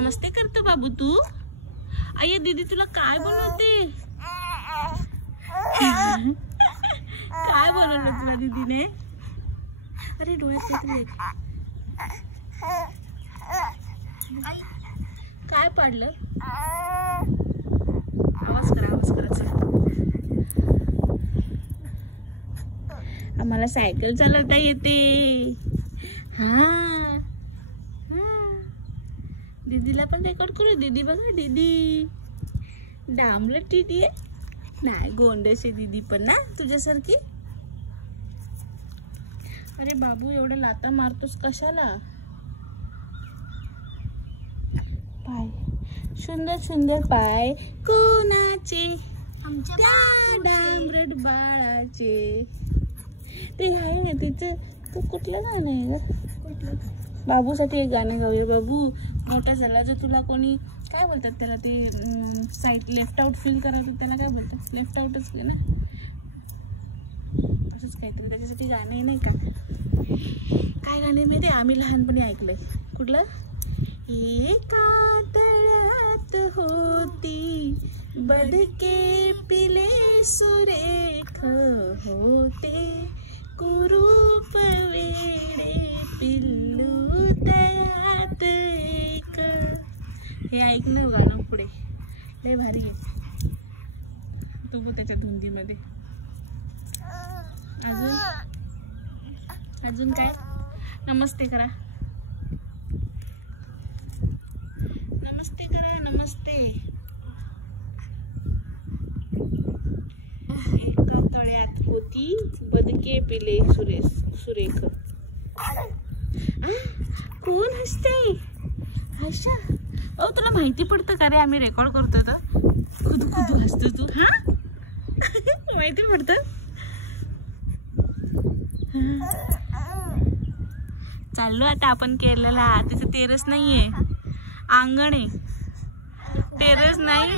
नमस्ते करतो बाबू तू. अय्या दीदी तुला काय बनवते? काय बनवलं तुला दीदीने? अरे डोळ्यात काहीतरी काय पाडलं? आवाज करायचा. आम्हाला सायकल चालवता येते. हा दीदीला पण रेकॉर्ड करू. दीदी बघा, दीदी डांबरट दीदी आहे. नाही गोंडस दीदी पण ना तुझ्यासारखी. अरे बाबू एवढं लाता मारतोस कशाला? पाय सुंदर सुंदर पाय कोणाचे? त्या डांबरट बाळाचे. ते आहे ना तिचं. तू कुठलं गाणं आहे ग? बाबूसाठी एक गाणं गाऊया. बाबू मोठा झाला जर तुला कोणी काय बोलतात त्याला, ते साईड लेफ्ट आउट फील करायचं त्याला काय बोलतात? लेफ्ट आउटच ना, असंच काहीतरी त्याच्यासाठी गाणे नाही का? काय गाणे माहिती? आम्ही लहानपणी ऐकलंय. कुठलं? एका तळ्यात होती बदके पिले सुरेख होते कुरूप वेडे पिल्लू तळ्यात एक. हे ऐकलं गाणं पुढे लय भारी आहे. तो बघ त्याच्या धुंदीमध्ये. अजून काय? नमस्ते करा. नमस्ते करा. नमस्ते. एका तळ्यात होती बदके पिले सुरेख. कोण हसते? हर्षा. ओ तुला माहिती पडतं का रे आम्ही रेकॉर्ड करतोय तर? खुदू हसतो तू. हा माहिती पडतं. चाललो आता आपण केरळला. तिथे टेरेस नाहीये, अंगण आहे. टेरेस नाही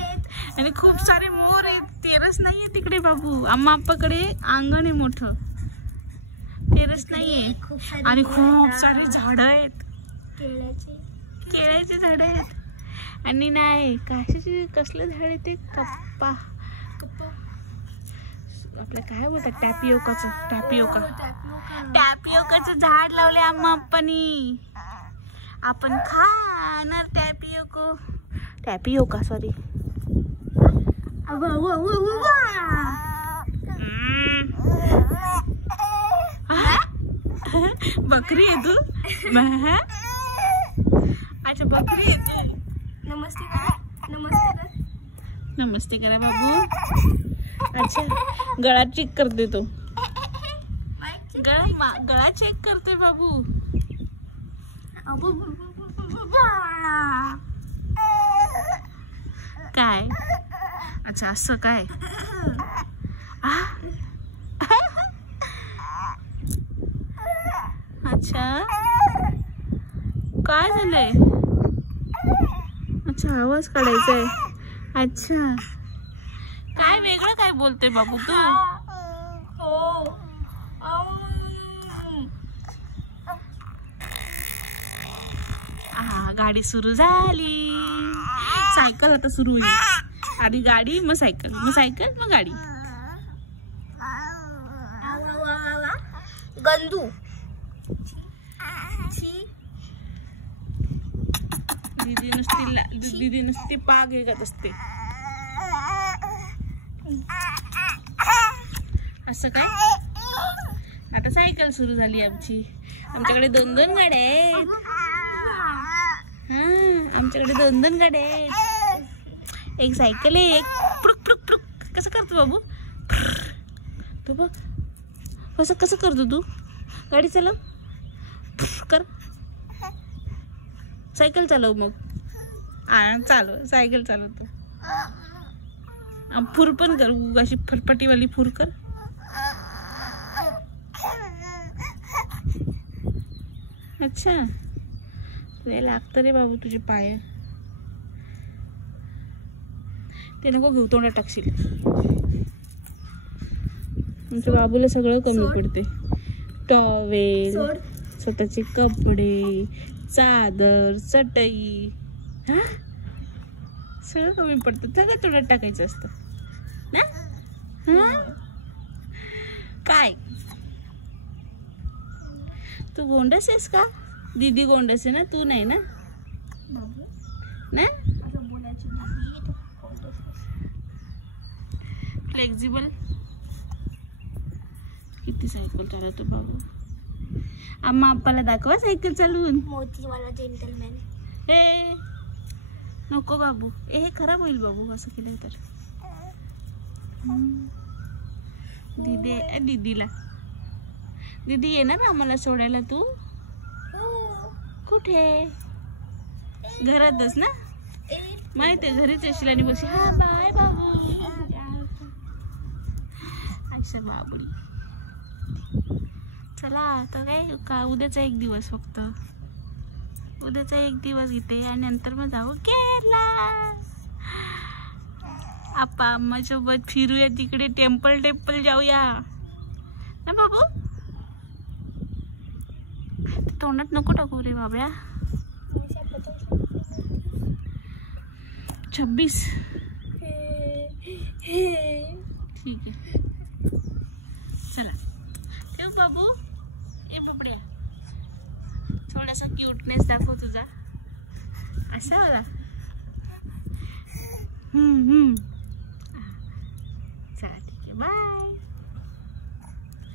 आणि खूप सारे मोर आहेत. टेरेस नाहीये तिकडे बाबू. आम्हा आप्पाकडे अंगण आहे मोठं. टेरेस नाहीये आणि खूप सारे झाड आहेत. केळ्याचे झाड आहेत. आणि नाही कशाचे कसलं झाड आहे ते? कप्पा आपलं काय बोलतात? टॅपियोकाचं झाड लावले आम्हा आप्पानी. आपण खाणार टॅपियोका सॉरी. बकरी आहे तू? अच्छा बकरी आहे तू. नमस्ते करा बाबू. अच्छा गळा चेक करते तो. गळा चेक करतोय बाबू. काय? अच्छा असं काय? अच्छा काय झालंय? अच्छा आवाज काढायचा आहे. अच्छा काय वेगळं काय बोलतोय बाबू तू? गाडी सुरू झाली. सायकल आता सुरू होईल. आधी गाडी मग सायकल, मग सायकल मग गाडी. गंदू दीदी नुसती पाग घेत असते. असं काय? आता सायकल सुरू झाली आमची. आमच्याकडे 2-2 गाड्या आहेत. आमच्याकडे 2-2 गाड्या आहेत. एक सायकल आहे, एक प्रुक प्रुक प्रुक. कसं करतो बाबू? तू बघ कसं करतो तू? गाडी चालव कर. सायकल चालव मग. चालव सायकल चालवतो. फुर पण कर. अशी फटफटीवाली फुर कर. अच्छा तुला लागतं रे बाबू तुझे पाय. ते नको घेऊ, तोंडात टाकशील. आमच्या बाबूला सगळं कमी पडते. टॉवेल, स्वतःचे कपडे, चादर, चटई हा सगळं कमी पडतं, सगळं तोंडात टाकायचं असतं ना. हा काय तू गोंडस आहेस का? दीदी गोंडस आहे ना, तू नाही ना. ना फ्लेक्झिबल. किती सायकल चालवतो बाबू. आम्हा आप्पाला दाखवा सायकल चालवून. मोतीवाला जेंटलमॅन. ए नको बाबू, हे खराब होईल बाबू असं केलं तर. दीदीला दीदी येणार आम्हाला सोडायला. तू कुठे? घरातच ना. माहिती आहे घरीच येशील आणि बशी. हा बाय बाबू. आयशा बाबडी. चला आता काय का उद्याचा एक दिवस, फक्त उद्याचा एक दिवस इथे आणि नंतर मग जाऊ केरला. आप्पा अम्मा सोबत फिरूया तिकडे. टेम्पल जाऊया ना बाबू. तोंडात नको टाकू रे बाबड्या. 26 ठीक आहे. चला ठेव बाबू. ए बाबड्या थोडासा क्यूटनेस दाखव तुझा असा वाला. चला ठीक आहे बाय.